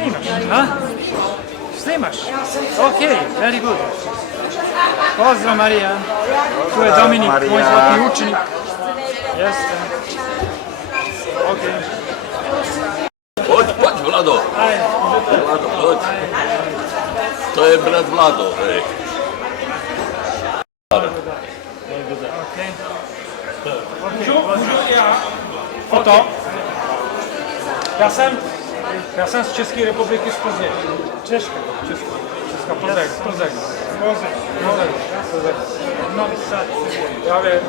Snimaš, a? Snimaš? Ok, very good. Pozdrav Marija. Tu je Dominik, moj zlatni učenik. Jeste. Ok. Poď, Vlado. Ajde. Vlado, poď. To je brat Vlado, hej. Ok. Foto. Já jsem z České republiky z Plzně. Česká, Plzeň. Novi Sad. Já vím.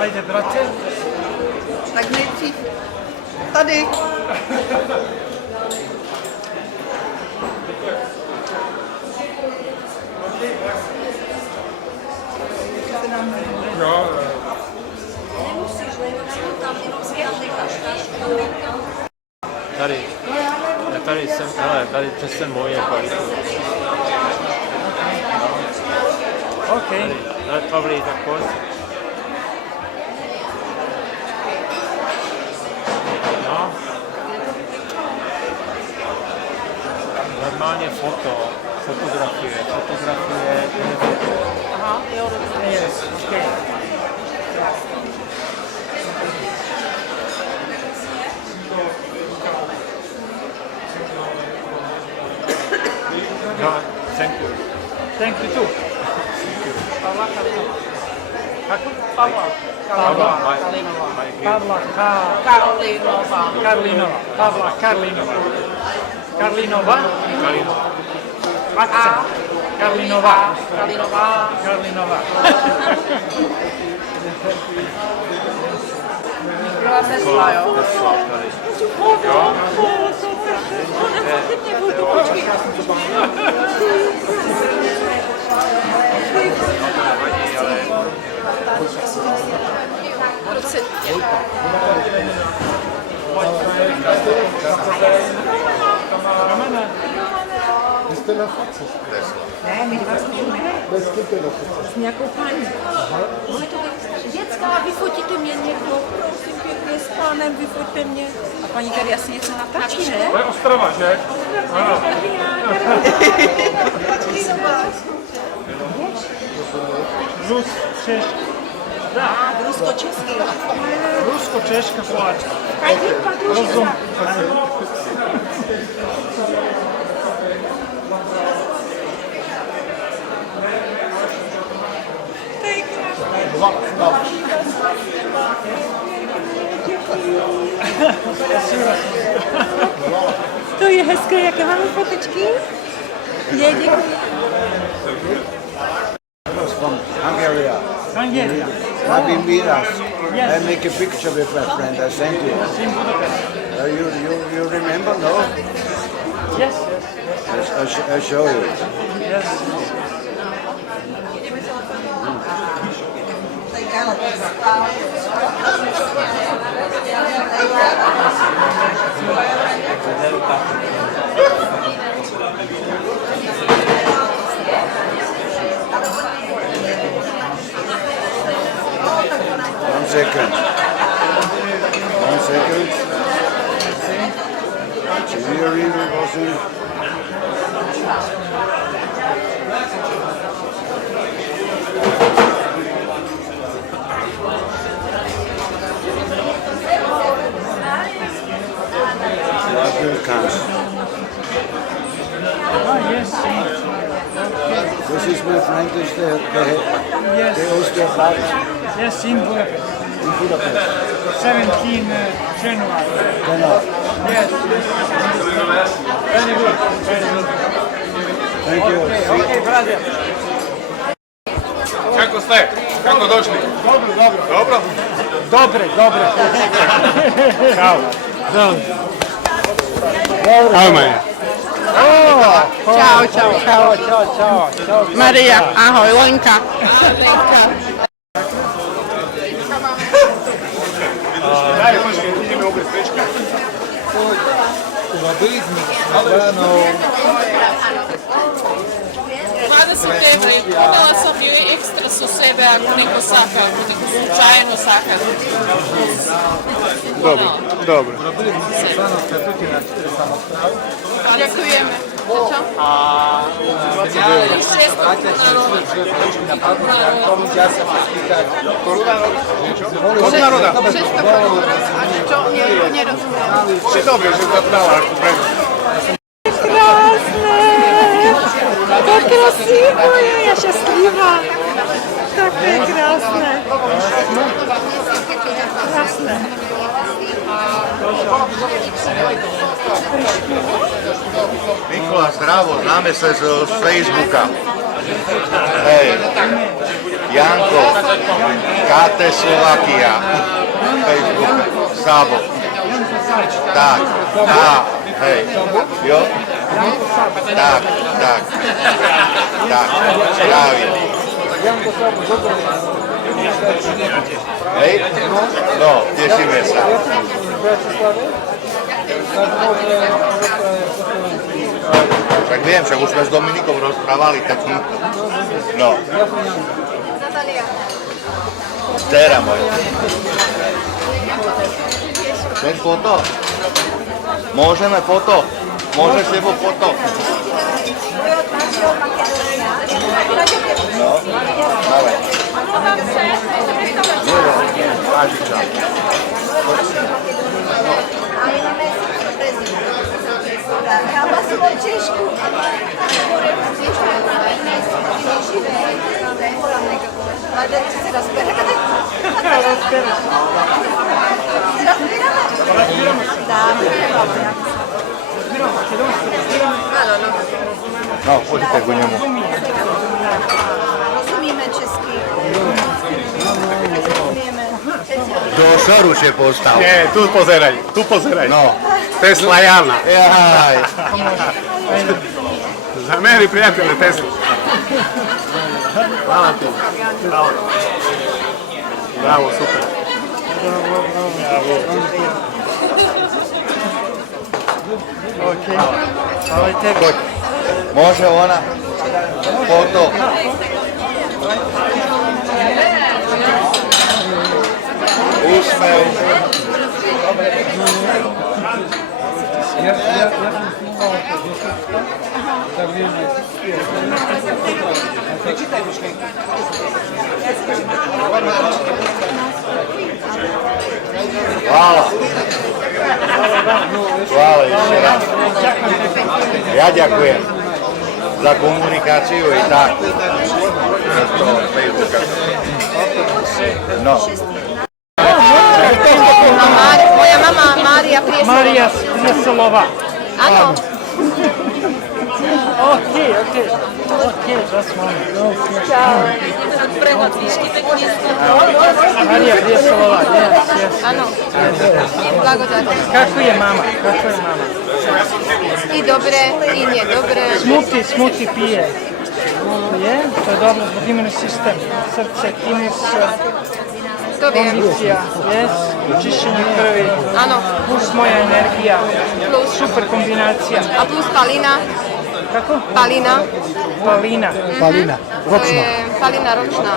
Ajde, bratře. Tak nejdřív tady. Tady jsem, hele, tady přes ten můj je kvalitu. Ok. Tady, Pavlí, tak pojď. No. Normálně fotografie. Aha, jo, Yes, ok. No, thank you. Thank you too. Pavla. Karlinova. Akcent. Karlinova. Byla Tesla, jo? Tesla tady. Jo. Vy jste na fotce? Ne, my vás můžeme. S nějakou paní. Ono je to dětská, vyfotíte mě někdo, prosím pěkně, s pánem, vyfoťte mě. A paní tady asi něco natáčí, ne? To je Ostrava, že? Ano. Rus, Češ. Rusko-český. Rusko-Češka, Slováčka. Kajdi, Patruška. To je hezké, jaké máme fotečky? Je, děkuji. From Hungary. Hungary. Happy Miras. Yes. I make a picture with my friend. I sent you. In Budapest. You remember, no? Yes. I show you. Yes. One second. Here really wasn't. Yes. This is my friend, is the osteopath Yes, in Budapest. in Budapest. 17 January. Yes. Very good. Thank you. Okay, brother. Kako ste? Kako došli? Dobro? Dobre. Čao. Ahoj. Čau. Maria, ahoj, Lenka. Daj, počkaj, ideme opet svečka. evra i prodala sam ju ekstra sa sebe ako neko saka, ako neko slučajno saka. Dobro, dobro. Ďakujeme. Čo? Komu naroda? 600 korún. A čo? Nerozumiem. Či dobre, že zabrala ako prema. Krásne! Tak krasivo je, ja šťastlivá. Také krásne. Krásne. Nikola, zdravo, známe sa z Facebooka. Hej, Janko, KT Slovakia, Facebook, Sabo. Tak, hej, jo? Tak, správim. Hej, no, tešíme sa. Však viem, však už sme s Dominikom rozprávali, tak no. Dcera moja. Chceš foto? Môžeme foto? Môžeš s tebou foto? No, dávaj. Pážiča. Ja vás som Češku. Valjda će se rasperati. Разбираме? Да, No, poďte ku nemu. Rozumíme česky. Do šaruše postav. Nie, tu pozeraj. No. Tesla Jana. Jaj. Zameri prijatelje Tesla. Hvala ti. Bravo, super. Poď. Može ona? Foto. Usmev. Hvala. Hvala ešte raz. Ja ďakujem za komunikáciu i tak. No. Moja mama Mária Prieselová. Mária Prieselová. Áno. Okay, that's fine. Mária Prieselová, yes. Áno. Blagodatná. Kako je mama? I dobre, i nie dobre. Smuti pije. Je? To je dobro zbog imunni sistem. Srce, timus, To viem. kondicija, yes. Čišćenje krvi. Áno. Plus moja energija. Plus. Super kombinacija. A plus palina. Kako? Palina. Palina. Palina, To je palina ročná.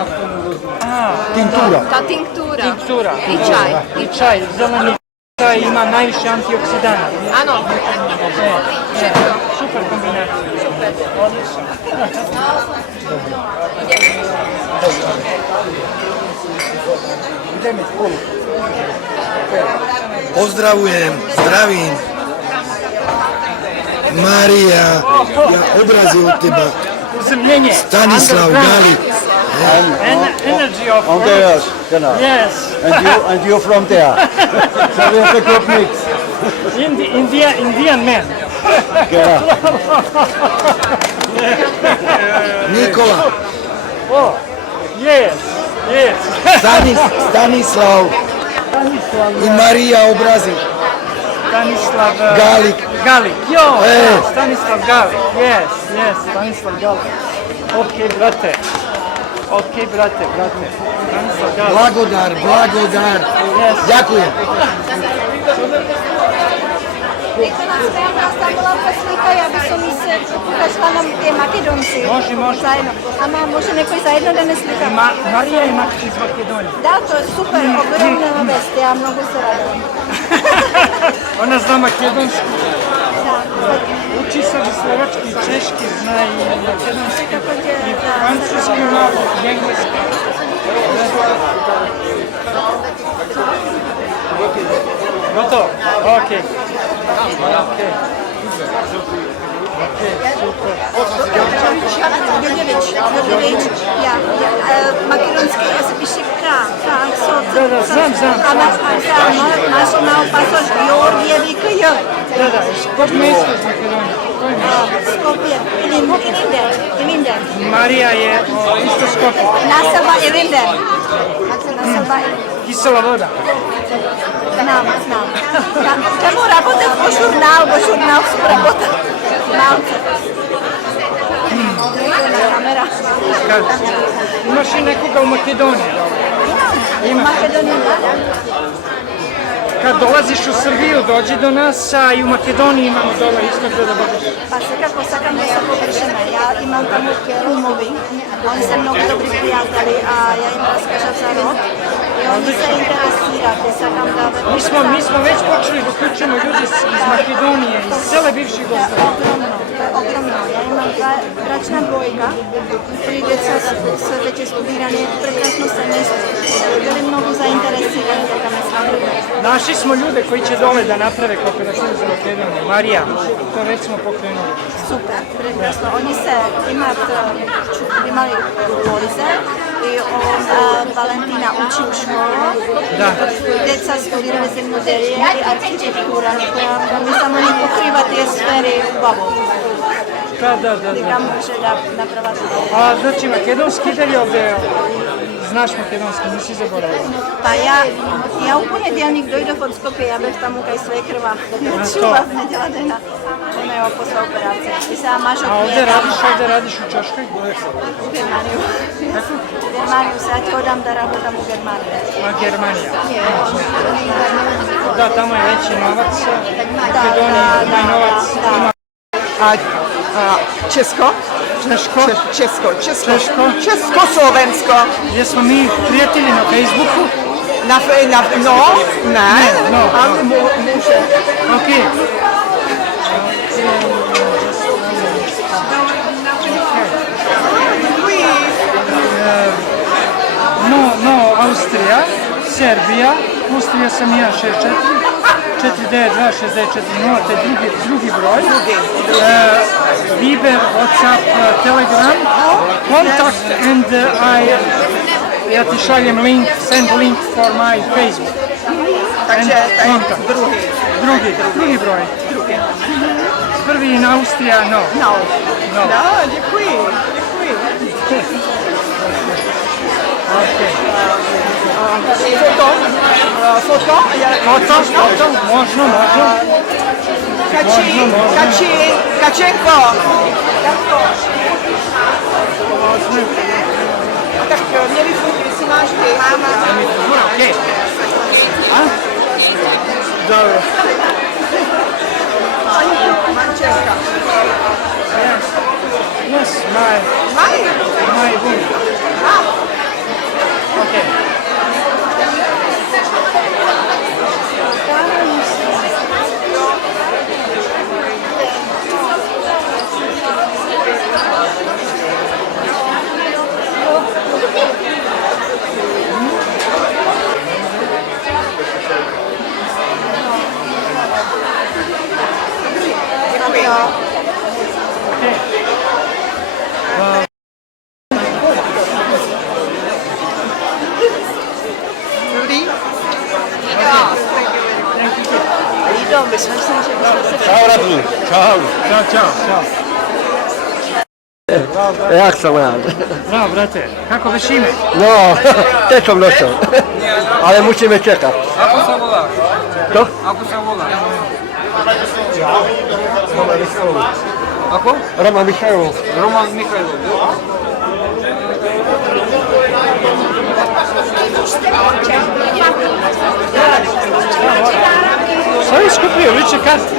tintura. Tá tinktúra. Tinktura. I čaj. I čaj. Zeleni čaj ima najviše antioksidanata. Áno. Všetko. Super kombinacija. Super. Odlično. Pozdravujem, zdravím. Marija, ja obrazil teba. Uzemljenje. Stanislav Galik. Energy of Andreas, genau. Yes. And you from there. So we have a good mix. Indian man. Genau. Nikola, Oh, yes. Stanislav i Marija obrazil. Stanislav Galik. Galik. Stanislav Galik. Yes, Stanislav Galik. Okay, brate. Stanislav Galik. Blagodar. Yes. Ďakujem. Ekonomská oblast, tam bola poslíka, ja by som si ukázala nám tie Makedonci. Može. Zajedno. A može neko i zajedno da ne slikamo. Marija je iz Makedonije. Da, to je super, ogromna vest, ja mnogo se radujem. Ona zna makedonski. Da, Uči sad i slovački, i češki, zna i makedonski, također, i da. francuski malo, i engleski. Gotovo? Okej. Đorđević, ja. Makedonski, ja se piše K, Znam. A naš imao pasoš Georgijevi KJ. Da, kod mjesta iz Makedonije. Skopje, Ilinder. Marija je isto Skopje. Naselba Ilinder. Kisela voda. Znam. Čemu работать по журнал su работа. Malce. Kamera. Imaš i nekoga u Makedoniji? Imam. Makedonija, da. Kad dolaziš u Srbiju, dođi do nas, a i u Makedoniji imamo dole isto gdje da budeš. Pa svakako sakam da se površima. Ja imam tamo rumovi, oni se mnogo dobri prijatelji, a ja im raskažem za rok. I oni se interesirate, sakam da... Mi smo već počeli da uključujemo ljudi iz Makedonije, iz cele bivše To je Jugoslavije. ogromno. Ja imam bračna dvojka, 3 djeca sve već je studiranje, prekrasno se mjesto. Bili mnogo zainteresirani da me slavuju. Našli smo ljude koji će dole da naprave kooperativu za Makedoniju. Marija, to već smo pokrenuli. Super, prekrasno. Oni se imali polize i onda Valentina uči u školu. Da. Djeca studirali zemljodelje i arhitektura, koja mi samo ne pokriva te sfere u babu. Da. Gdje može da napravati. A znači makedonski dalje ovdje, znaš makedonski, nisi zaboravila. Pa ja u ponedjeljnik dojdu od Skopje, ja bih tamo kaj sve krva. Čula v nedjela dena. Ona je posla operacija. I sada mažu A ovdje radiš u Češkoj? U Germaniju. U Germaniju, sad ti odam da rabotam u Germaniju. A Germanija. Da, tamo je veći novac. Makedonija ima novac. Česko? Československo. Jesmo mi prijatelji na Facebooku? Ne, ali može. Okej. No, Austrija, Serbija, Austrija sam ja 64, 492 64 te drugi broj, Viber, WhatsApp, Telegram, kontakt and ja ti šaljem link, send link for my Facebook. Takže Kontakt. Drugi broj. Prvi in Austrija, no. No, děkuji. Okay. Foto? Možno. Kačenko. Tak mě vyfotit, jestli máš ty. Okej. Dobro. Mančenka. Yes, my woman. Okay. Čau, Radu. Čau. Jak sam ja? Bravo, brate. Kako već ime? No, też sam dostał. Ale musimy czekać. Ako sa volá? To? Ako sa volá? Roman Michajlov. Ako? Roman Michajlov. Roman Michajlov. Šta je skupio lične karte?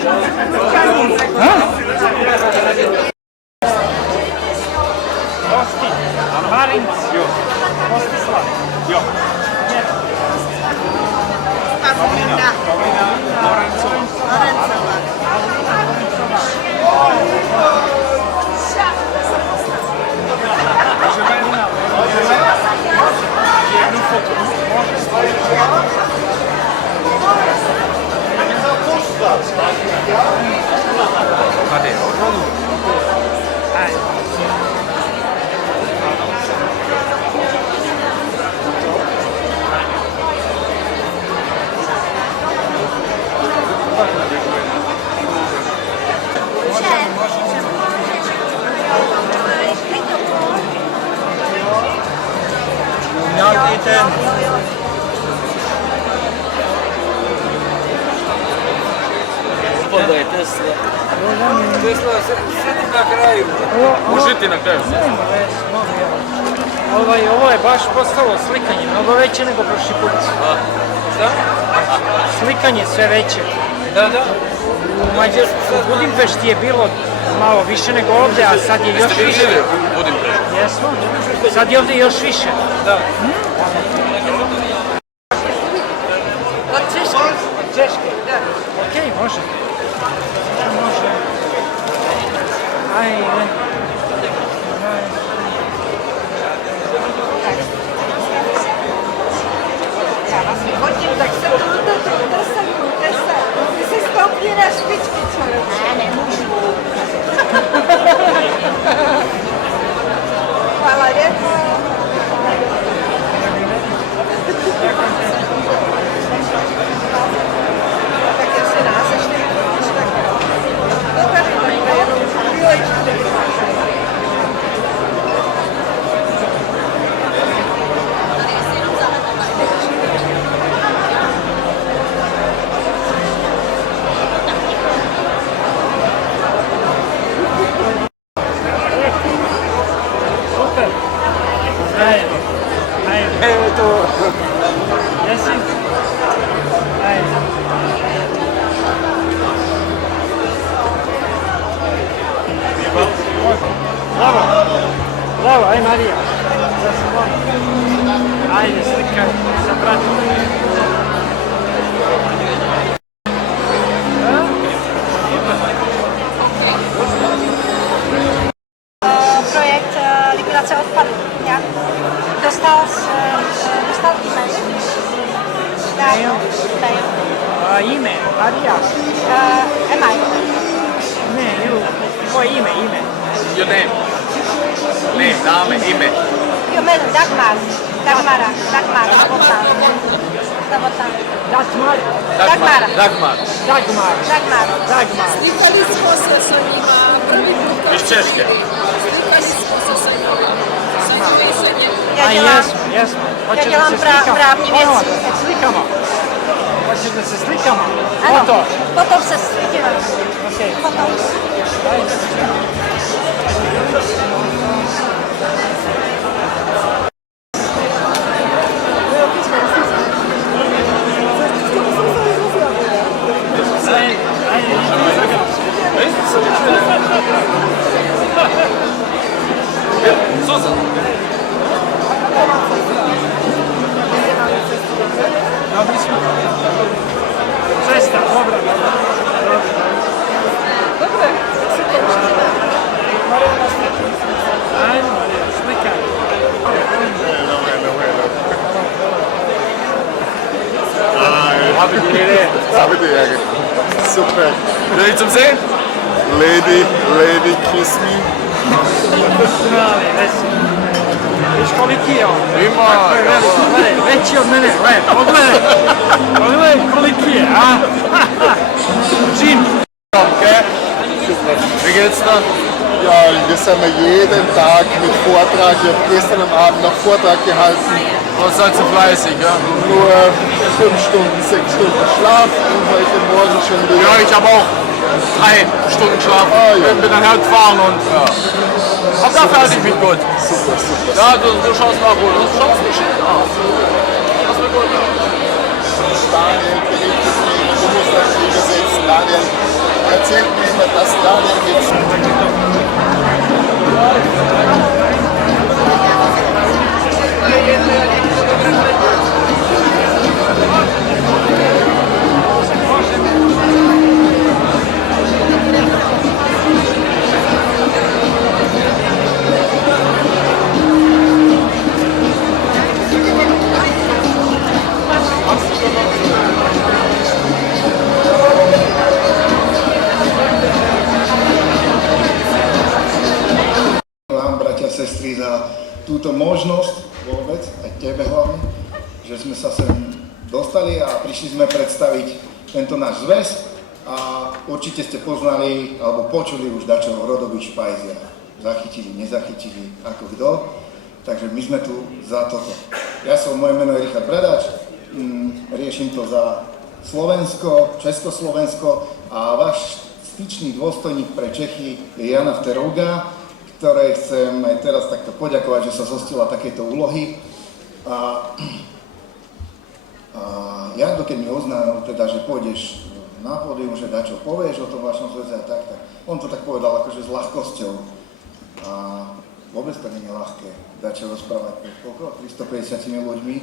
Kosti, Marinc, Kostislav. Da je Tesla. Tesla sedi na kraju. Možete na kraju. Ovo je baš postalo slikanje, mnogo veće nego prošli put. Šta? Slikanje sve veće. Da, da. U Budimpešti je bilo malo više nego ovdje, a sad je još Jeste više. vidjeli u Budimpešti? Jesmo. Sad je ovdje još više. Da. Od Češke. Od Češke? Da. Okej, može. Može. Ajde. Ja vas vyhodím, tak se trute se. Ty si stoupni na špičky, člověče. Ne, nemůžu. Hvala lijepo. Tak jestli nás ještě vidíš, tak to tady takhle jenom chvílečku. Bravo, aj Marija. Ajde, slikaj sa bratom. Projekt likvidace odpadu. Jak? Dostal e-mail. Mail. Ime, Marija. E-mail. Ne, tvoje ime. Your name. Name, name, ime. Mail, Dagmar. Dagmar. Dagmar. Slikali smo se sa njima prvi put. Iz Češke. Slikali smo se sa njima. Sa njima. Jesmo. Ja dělám právní věci. Slikamo. Hoćeš da se slikamo? Ano, Foto. potom se slikíme. Okej. Potom. Cesta, dobra. Ajde, Marija, slikaj. Habe die Ärger. Super. Wil je iets om zijn? Lady, kiss me. Mali, veseli. Viš koliki je on? Ima. Kako je velik, gledaj, veći od mene, pogledaj koliki je, a? Jim. Wie geht's dann? Ja, wir sind ja jeden Tag mit Vortrag. Ich habe gestern am Abend noch Vortrag gehalten. Was seid ihr fleißig, ja? Nur 5 Stunden, 6 Stunden Schlaf und heute Morgen schon wieder. Ja, ich habe auch 3 Stunden Schlaf. Ah, ja. Bin dann halt gefahren und ja. Aber dafür halte ich mich gut. Super. Ja, du schaust mal gut. Du schaust nicht schön aus. Das wird gut, ja. Daniel, du musst das Daniel, erzählt mir immer, dass Daniel jetzt... Vám, bratia, sestry, za túto možnosť vôbec, aj tebe hlavne, že sme sa sem dostali a prišli sme predstaviť tento náš zväz a určite ste poznali alebo počuli už dačo o rodových špajziach. Zachytili, nezachytili, ako kto. Takže my sme tu za toto. Ja som, moje meno je Richard Bradač, riešim to za Slovensko, Československo a váš styčný dôstojník pre Čechy je Jana Vterouga, ktorej chcem aj teraz takto poďakovať, že sa zhostila takéto úlohy. A Jardo, keď mi oznámil teda, že pôjdeš na pódium, že dačo povieš o tom vašom zväze a tak, on to tak povedal akože s ľahkosťou. A vôbec to nie je ľahké dačo rozprávať pred 350 ľuďmi,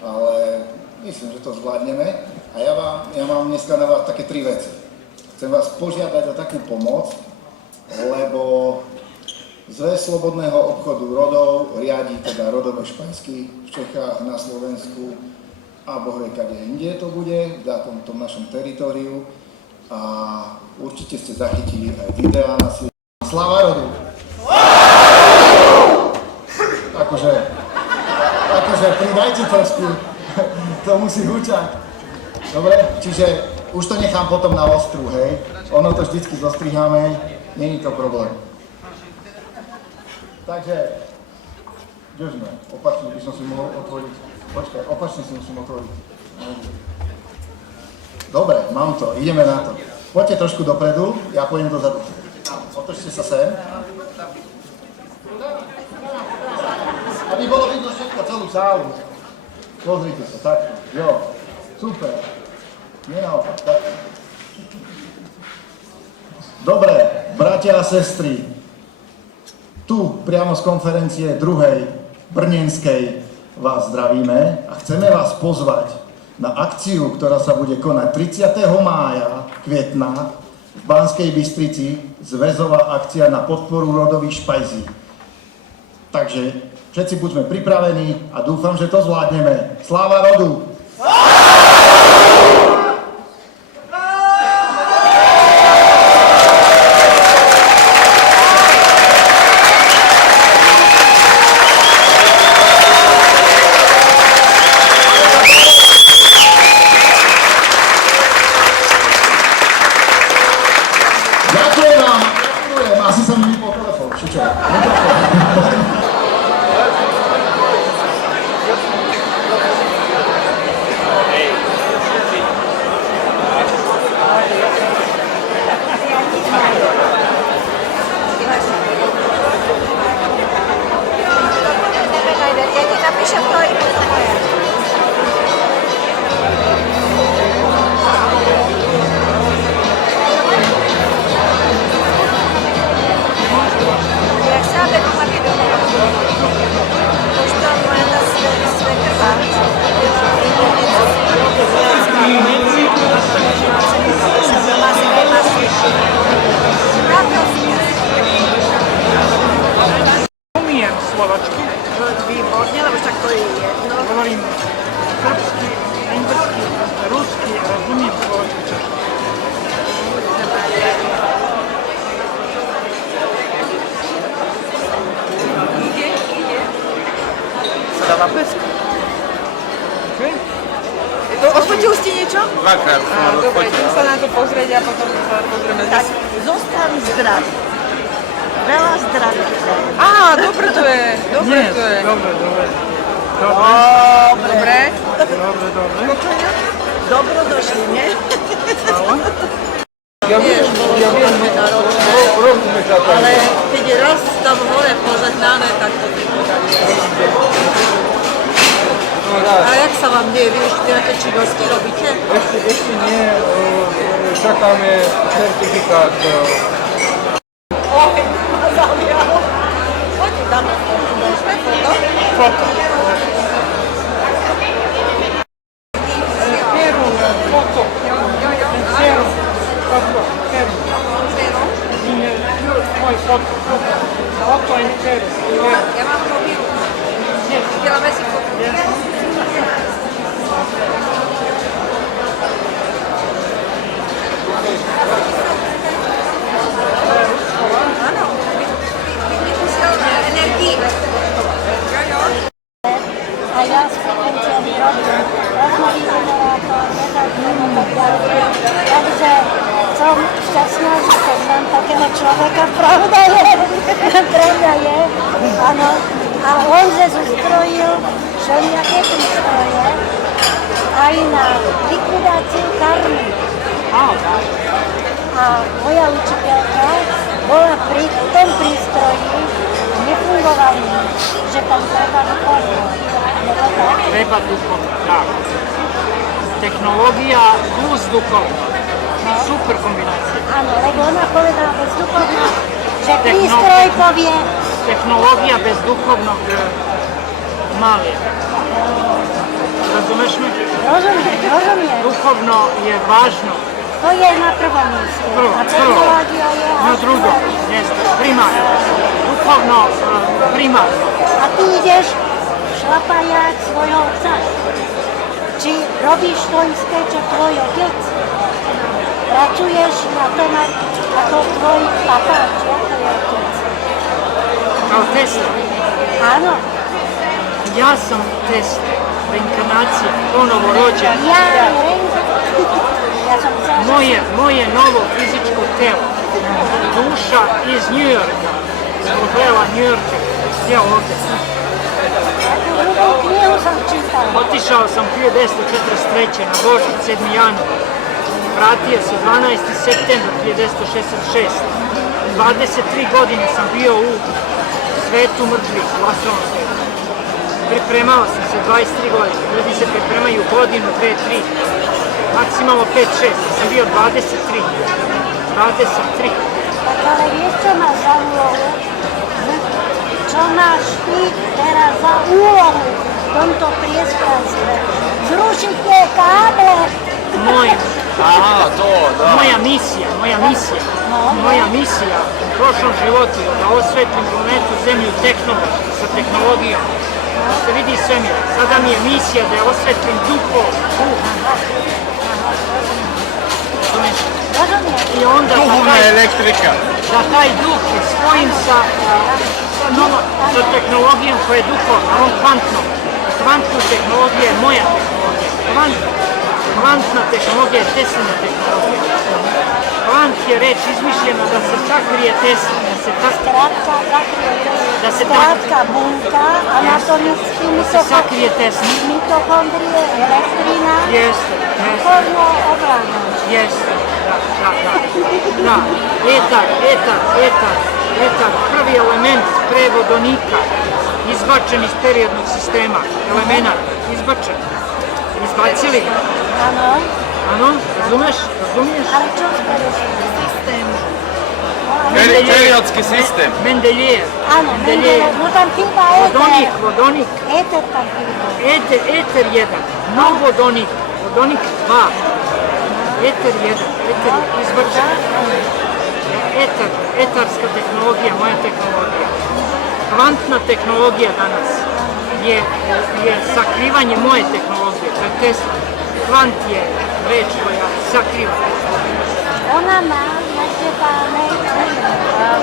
ale myslím, že to zvládneme. A ja mám dneska na vás také 3 veci. Chcem vás požiadať o takú pomoc, lebo Zväz slobodného obchodu rodov riadi teda rodové špajsky v Čechách, na Slovensku a boh vie, kade inde to bude, v tom našom teritóriu. A určite ste zachytili aj videá na svete. Sláva rodu! Akože pridajte trošku, to musí hučať. Dobre, čiže už to nechám potom na ostru, hej. Ono to vždycky zostriháme, není to problém. Takže, kdežme, opačne by som si mohol otvoriť. Počkaj, opačne si musím otvoriť. Dobre, mám to, ideme na to. Poďte trošku dopredu, ja pôjdem dozadu. Otočte sa sem. Aby bolo vidno všetko, celú sálu. Pozrite sa, takto. Jo, super. Nie naopak, takto. Dobre, bratia a sestry. Tu, priamo z konferencie 2. brnenskej vás zdravíme a chceme vás pozvať na akciu, ktorá sa bude konať 30. mája, kvietna, v Banskej Bystrici, zväzová akcia na podporu rodových špajzí. Takže všetci buďme pripravení a dúfam, že to zvládneme. Sláva rodu! Výborně, lebo však to je jedno. Hovorím srbsky, anglicky, rusky, rozumím slovačky. Ide. Sa dáva pesk. Okay. Odfotil ste niečo? Dvakrát. Dobre, idem sa na to pozrieť a potom sa pozrieme. Tak, zostaň zdravý. Veľa zdravia. Á, dobre to je. Dobre to je. Dobre. Dobro došli, nie? Ja viem, rozumieš ako. Ale keď je raz tam hore požehnané, tak to ty No A jak sa vám deje? Vy už nejaké činnosti robíte? Ešte nie, čakáme certifikát. Oheň ma zaujal. Poďte tam. Môžeme foto? Foto. Peru, foto. Zero. Foto. Peru. Zero. Moj foto. Foto in Peru. Ja mám mobilu. Děláme si foto. Ano, vypustil energii. A ja spolupracujem robím rozmový generátor, metadín a tak ďalej. Takže som šťastná, že poznám takého človeka, pravda je, pre mňa je, áno. A on že zostrojil všelijaké prístroje aj na likvidáciu karmy. A moja učiteľka bola pri tom prístroji nefungovali, že tam treba duchovno. Treba duchovno, tak. Technológia plus duchovno. Super kombinacija. Áno, lebo ona povedala bez duchovna, že prístroj povie. Technologija bez duchovnog mal je. Razumeš me? Rozumiem. Duchovno je važno. To je na prvom mjestu. A tehnologija je na drugom mjestu. Primarno. Duchovno primarno. A ty ideš šlapajať svojho otca. Či robíš to isté, čo tvoj otec? Pracuješ na tom, ako tvoj papa, či ako je otec? Kao Tesla. Áno. Ja sam Tesla. Reinkarnacija. Ponovo rođen. Moje novo fizičko telo. Duša iz New Yorka. Z modela New Yorka. Ja ovdje. Knjihu sam čitala. Otišao sam 1943. na Božić, 7. januar. Vratio se 12. septembar 1966. 23 godine sam bio u svetu mrtvih, u astralnom svetu. Pripremao sam se 23 godine. Ljudi se pripremaju godinu, 2, 3, maksimalno 5, 6. Ja sam bio 23. 23. Ale vieš, čo máš za úlohu? Čo máš ty teraz za úlohu v tomto priestranstve? Zrušiť tie káble! Moja misija u prošlom životu je da osvetlim planetu Zemlju tehnološki, sa tehnologijom, da se vidi svemir. Sada mi je misija da je osvetlim I onda Duhovna elektrika. Da taj duh spojim sa tehnologijom koja je duhovna, on kvantnom. Kvantna tehnologija je moja tehnologija. Kvantna tehnologija je Teslina tehnologija. Kvant je reč izmišljena da se sakrije Tesla, da se kratka bunka, anatomički sakrije Tesla. Mitohondrije, elektrina, duhovno obrano. Jeste, da. Etar, prvi element prevodonika, izbačen iz periodnog sistema, elemenat, izbačen. Izbacili ga. Ano, razumiješ? Ali čo sistem? Periodski sistem. Mendeljev. Ano, Mendeljev. No tam piva eter. Vodonik. Eter tam piva. Eter 1. No vodonik. Vodonik 2. Eter 1. Eter izbačen. Etarska tehnologija, moja tehnologija. Kvantna tehnologija danas je sakrivanje moje tehnologije, to je Tesla. Kvant je reč koja sakriva. Ona má na teba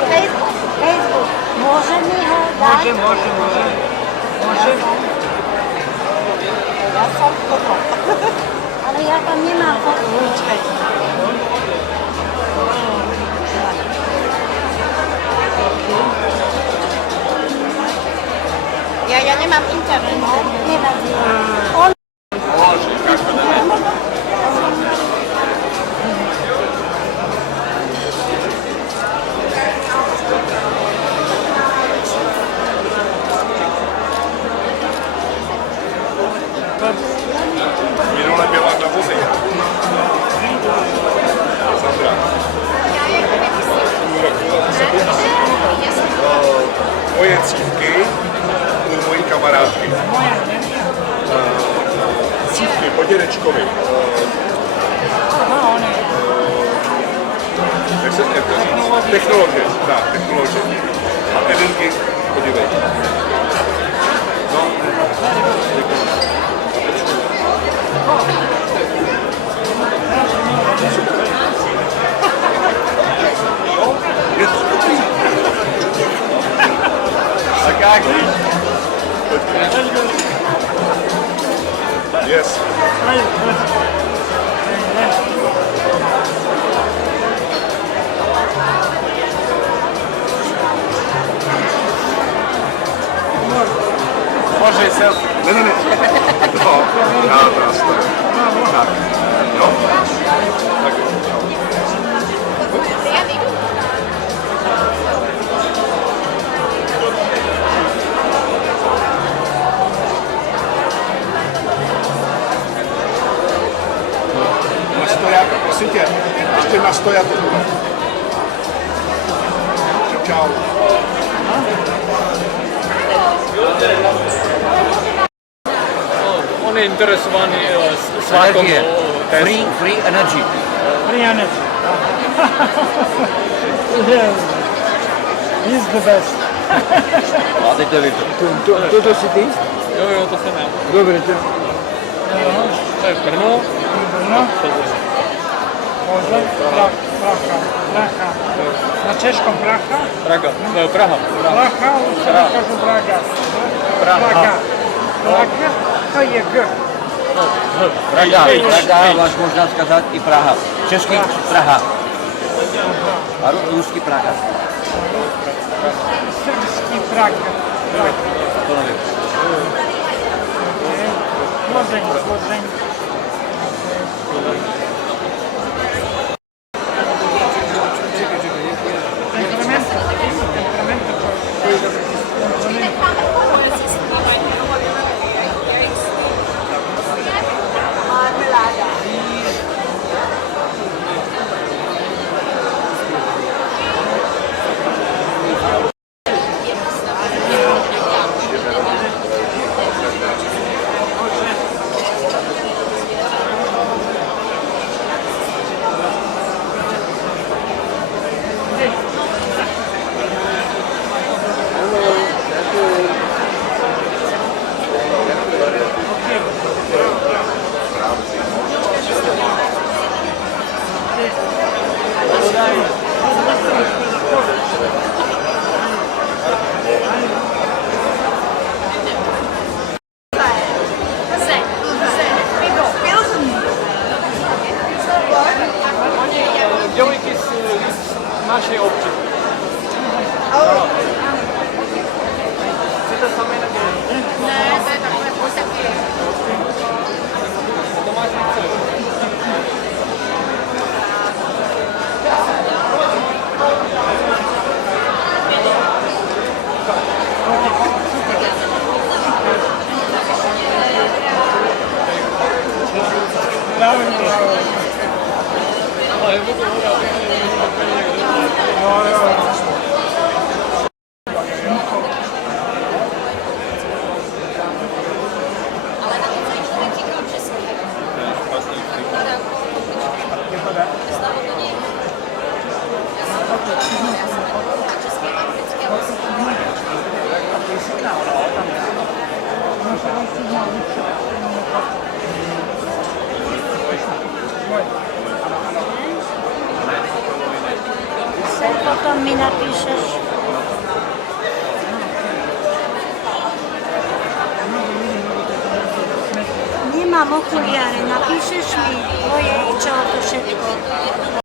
Facebook. Može mi ho dať? Može. Ja sam foto. Ale ja tam nemám foto. Ja nemám internet. Nevadí. Može, kako da ne. moje cívky u mojí kamarádky. Cívky po dědečkovi. Jak to říct? Technologie, tak, technologie. A energie, podívej. No, je to dobrý. Tak jak víš? Yes. Może selfie. Ne. No, já teraz tak. Jo. Tak jo. Na stojáka, prosím tě. Ještě na stojáku. Čau. On je interesovaný svákom. Free energy. Free energy. He's the best. A teď to víte. Toto si ty? Jo, to jsem já. Dobre, To je Brno. Brno. Može. Praha. Na češkom Praha. Praga. No, Praha. Praha, u Srbu kažu Braga. Praga. To je G. Praga, máš možná skazať i Praha. Český Praha. A ruský Praga. Srbský Praga. To nevím. Složení. Dělníky z naší obci. Chcete sami nebo? Ne, to je takové posaky. To máš nechce. Potom mi napíšeš. Nemám okuliare, napíšeš mi tvoje, čo to všetko.